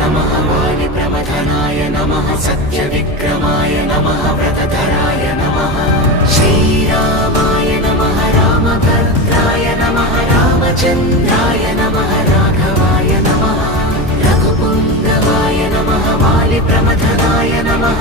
नमः वालिप्रमथनाय नमः सत्यविक्रमाय नमः व्रतधराय नमः श्रीरामाय नमः रामभद्राय नमः रामचन्द्राय नमः राघवाय नमः रघुपुङ्गवाय नमः वालिप्रमथनाय नमः